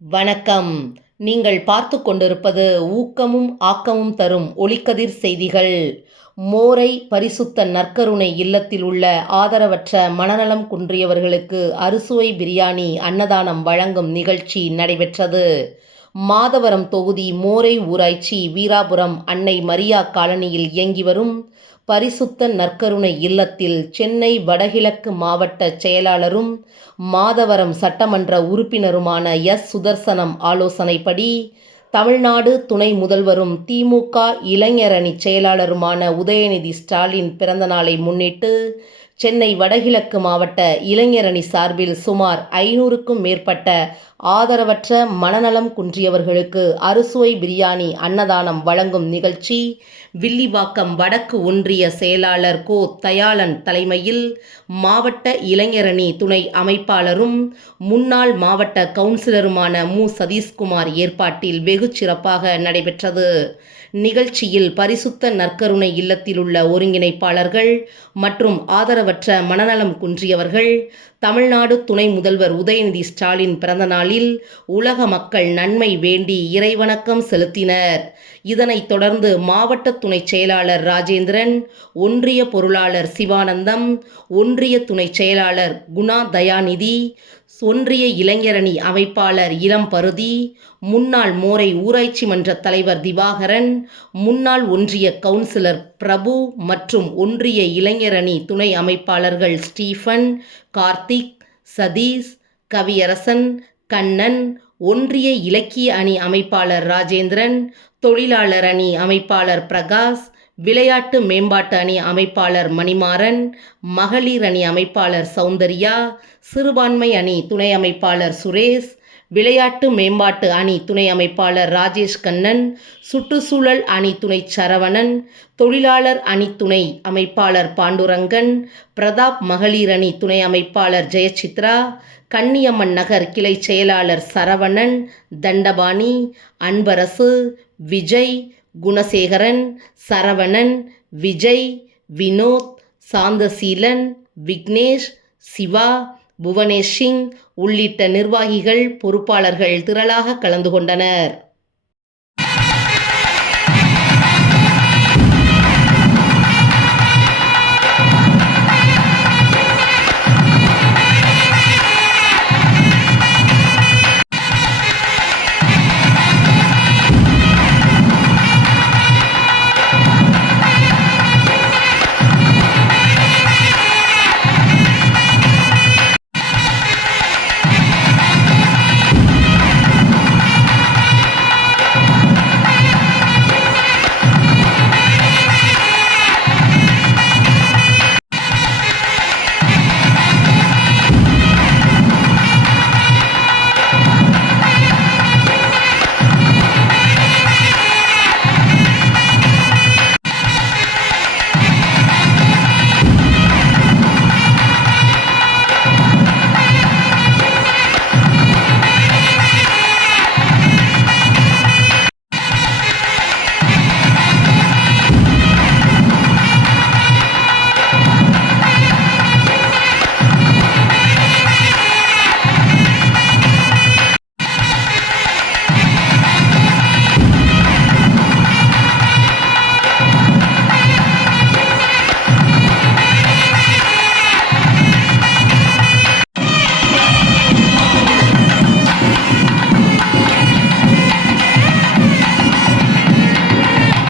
வணக்கம். நீங்கள் பார்த்து கொண்டிருப்பது ஊக்கமும் ஆக்கமும் தரும் ஒளிக்கதிர் செய்திகள். மோரை பரிசுத்த நற்கருணை இல்லத்தில் உள்ள ஆதரவற்ற மனநலம் குன்றியவர்களுக்கு அறுசுவை பிரியாணி அன்னதானம் வழங்கும் நிகழ்ச்சி நடைபெற்றது. மாதவரம் தொகுதி மோரை ஊராட்சி வீராபுரம் அன்னை மரியா காலனியில் இயங்கி வரும் பரிசுத்த நற்கருணை இல்லத்தில் சென்னை வடகிழக்கு மாவட்ட செயலாளரும் மாதவரம் சட்டமன்ற உறுப்பினருமான எஸ். சுதர்சனம் ஆலோசனைப்படி தமிழ்நாடு துணை முதல்வரும் திமுக இளைஞரணி செயலாளருமான உதயநிதி ஸ்டாலின் பிறந்தநாளை முன்னிட்டு சென்னை வடகிழக்கு மாவட்ட இளைஞரணி சார்பில் சுமார் ஐநூறுக்கும் மேற்பட்ட ஆதரவற்ற மனநலம் குன்றியவர்களுக்கு அறுசுவை பிரியாணி அன்னதானம் வழங்கும் நிகழ்ச்சி வில்லிவாக்கம் வடக்கு ஒன்றிய செயலாளர் கோ தயாளன் தலைமையில் மாவட்ட இளைஞரணி துணை அமைப்பாளரும் முன்னாள் மாவட்ட கவுன்சிலருமான மு. சதீஷ்குமார் ஏற்பாட்டில் வெகு சிறப்பாக நடைபெற்றது. நிகழ்ச்சியில் பரிசுத்த நற்கருணை இல்லத்தில் உள்ள ஒருங்கிணைப்பாளர்கள் மற்றும் ஆதரவற்ற மனநலம் குன்றியவர்கள். தமிழ்நாடு துணை முதல்வர் உதயநிதி ஸ்டாலின் பிறந்த நாளில் உலக மக்கள் நன்மை வேண்டி இறைவணக்கம் செலுத்தினர். இதனைத் தொடர்ந்து மாவட்ட துணை செயலாளர் ராஜேந்திரன் ஒன்றிய பொருளாளர் சிவானந்தம் ஒன்றிய துணை செயலாளர் குணா தயாநிதி ஒன்றிய இளைஞரணி அமைப்பாளர் இளம் பருதி முன்னாள் மோரை ஊராட்சி மன்ற தலைவர் திவாகரன் முன்னாள் ஒன்றிய கவுன்சிலர் பிரபு மற்றும் ஒன்றிய இளைஞரணி துணை அமைப்பாளர்கள் ஸ்டீஃபன் கார்த்திக் சதீஷ் கவியரசன் கண்ணன் ஒன்றிய இலக்கிய அணி அமைப்பாளர் ராஜேந்திரன் தொழிலாளர் அணி அமைப்பாளர் பிரகாஷ் விளையாட்டு மேம்பாட்டு அணி அமைப்பாளர் மணிமாறன் மகளிர் அணி அமைப்பாளர் சௌந்தர்யா சிறுபான்மை அணி துணை அமைப்பாளர் சுரேஷ் விளையாட்டு மேம்பாட்டு அணி துணை அமைப்பாளர் ராஜேஷ் கண்ணன் சுற்றுச்சூழல் அணி துணை சரவணன் தொழிலாளர் அணி துணை அமைப்பாளர் பாண்டுரங்கன் பிரதாப் மகளிர் அணி துணை அமைப்பாளர் ஜெயசித்ரா கன்னியம்மன் நகர் கிளை செயலாளர் சரவணன் தண்டபாணி அன்பரசு விஜய் குணசேகரன் சரவணன் விஜய் வினோத் சாந்தசீலன் விக்னேஷ் சிவா புவனேஷ் சிங் உள்ளிட்ட நிர்வாகிகள் பொறுப்பாளர்கள் திரளாக கலந்து கொண்டனர்.